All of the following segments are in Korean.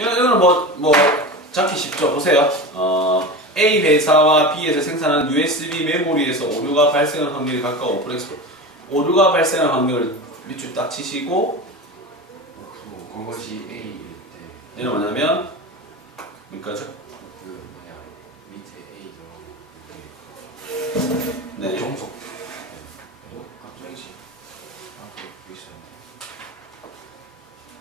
이거- 이거는 뭐, 뭐, 잡기 쉽죠. 보세요. 어, A 회사와 B에서 생산한 USB 메모리에서 오류가 발생할 확률이 각각 5%. 오류가 발생할 확률을 밑줄 딱 치시고, 그것이 A일 때 얘는 뭐냐면, 여기까지. 그 뭐냐 밑에 A 들어가고 네. 종속 어? 갑자기 아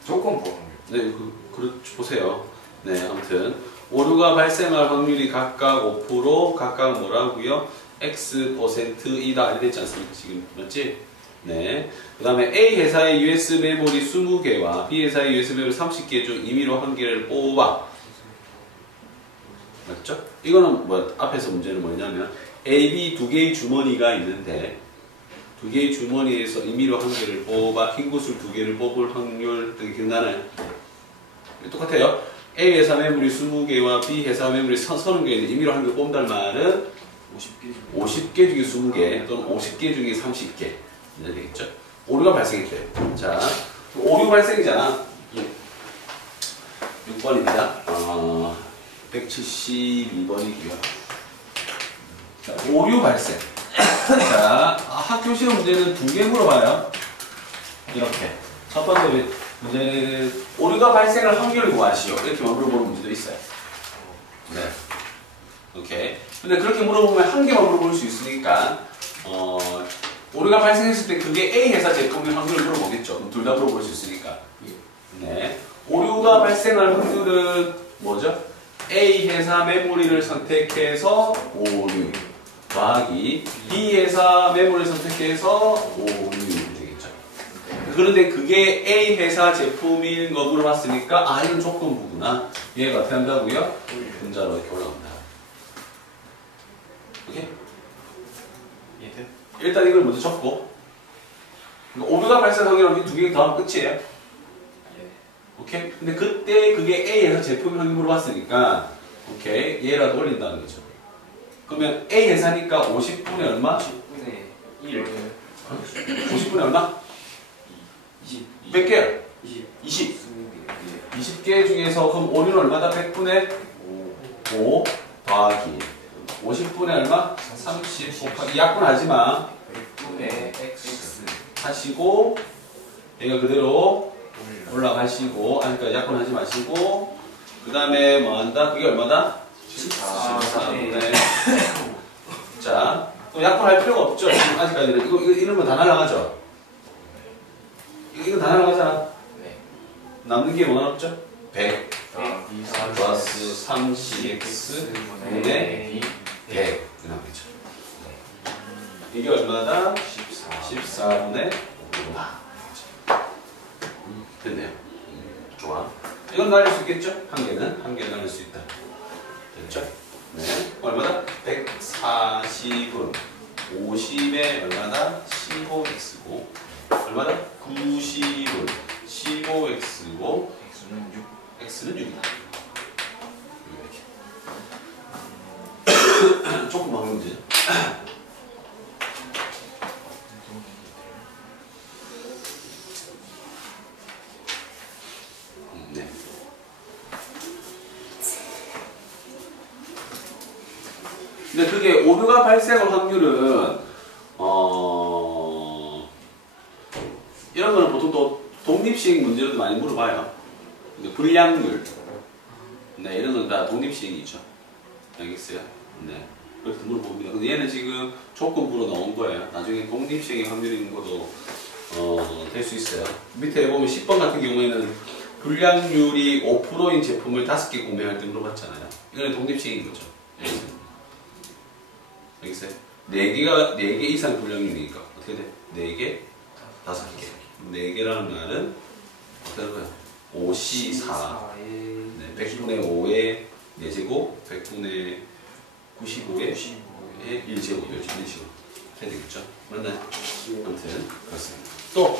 조건 보험료 네, 그, 그, 보세요. 네, 아무튼. 오류가 발생할 확률이 각각 5%, 각각 뭐라고요? X%이다. 이렇게 됐지 않습니까? 지금, 맞지? 네. 그 다음에 A 회사의 USB 메모리 20개와 B 회사의 USB 메모리 30개 중 임의로 한 개를 뽑아. 맞죠? 이거는 뭐, 앞에서 문제는 뭐냐면, A, B 두 개의 주머니가 있는데, 두 개의 주머니에서 임의로 한 개를 뽑아 흰 구슬 두 개를 뽑을 확률 등이 기억나나요? 똑같아요. A 회사 매물이 20개와 B 회사 매물이 30개인데 임의로 한개 뽑는다는 말은 50개 50개 중에 20개 또는 50개 중에 30개 이제 되겠죠. 오류가 발생했대요. 자, 오류 발생이잖아. 6번입니다. 어, 172번이고요. 자, 오류 발생. 자, 아, 학교 시험 문제는 두 개 물어봐요. 이렇게. 첫 번째 문제는 오류가 발생할 확률을 구하시오. 이렇게만 물어보는 문제도 있어요. 네. 오케이. 근데 그렇게 물어보면 한 개만 물어볼 수 있으니까, 어, 오류가 발생했을 때 그게 A 회사 제품의 확률을 물어보겠죠. 둘 다 물어볼 수 있으니까. 네. 오류가 발생할 확률은 뭐죠? A 회사 메모리를 선택해서 오류. 더하기 B 회사 메모리를 선택해서 오류. 그런데 그게 A 회사 제품인 거 물어봤으니까, 아, 이건 조건부구나. 얘가 어떻게 한다고요? 분자로 이렇게 올라갑니다. 오케이? 일단 이걸 먼저 적고 그러니까 오류가 발생한 확률은 두개 더하면 끝이에요. 예 오케이? 근데 그때 그게 A에서 제품 확률 물어봤으니까 오케이 얘라도 올린다는 거죠. 그러면 A 회사니까 50분에 얼마? 10분의 1 50분에 얼마? 20 몇 개야? 20 20. 20개 20개 중에서 그럼 오류는 얼마다? 100분의 5 더하기 50분에 얼마? 30 곱하기 약분 하지 마. 100분의 X 하시고 얘가 그대로 올라 올라가시고 아니 그러니까 약분 하지 마시고 그 다음에 뭐 한다? 그게 얼마다? 14 14분의 자, 또 약분할 필요가 없죠. 지금 아직까지는 이거, 이거 이런 거 다 날라가죠. 이거, 다 날라가잖아. 네 남는 게 뭐가 남죠? 100 더하기 플러스 30x 분의 100 이렇게 나오겠죠. 이게 얼마다? 14 14 분의 5다. 됐네요. 음, 좋아. 이건 날릴 수 있겠죠? 한 개는? 한 개는 날릴 수 있다. 됐죠? 네. 얼마다? 140은 50에 얼마다? 15x고 얼마다? 90은 15x고 X는 6 x는 6이다. 이렇게. 조금 막는 문제죠. 음, 네. 근데 그게 오류가 발생할 확률은 어 이런 거는 보통 또 독립식 문제로도 많이 물어봐요. 근데 불량률 네 이런 건 다 독립식이죠. 알겠어요? 네. 그렇게 물어봅니다. 근데 얘는 지금 조건부로 나온 거예요. 나중에 독립식의 확률인 것도 어, 될 수 있어요. 밑에 보면 10번 같은 경우에는 불량률이 5%인 제품을 5개 구매할 때 물어봤잖아요. 이거는 독립식인 거죠. 알겠어요? 4개가, 4개 이상 불량률이니까 어떻게 돼? 4개, 5개. 4개라는 말은 어떻게 되는 거야? 5C4. 4에 네, 100분의 5의 4제곱, 100분의 95의 95에 1제곱 이런 식으로 해야 되겠죠? 맞나요? 아무튼 그렇습니다. 또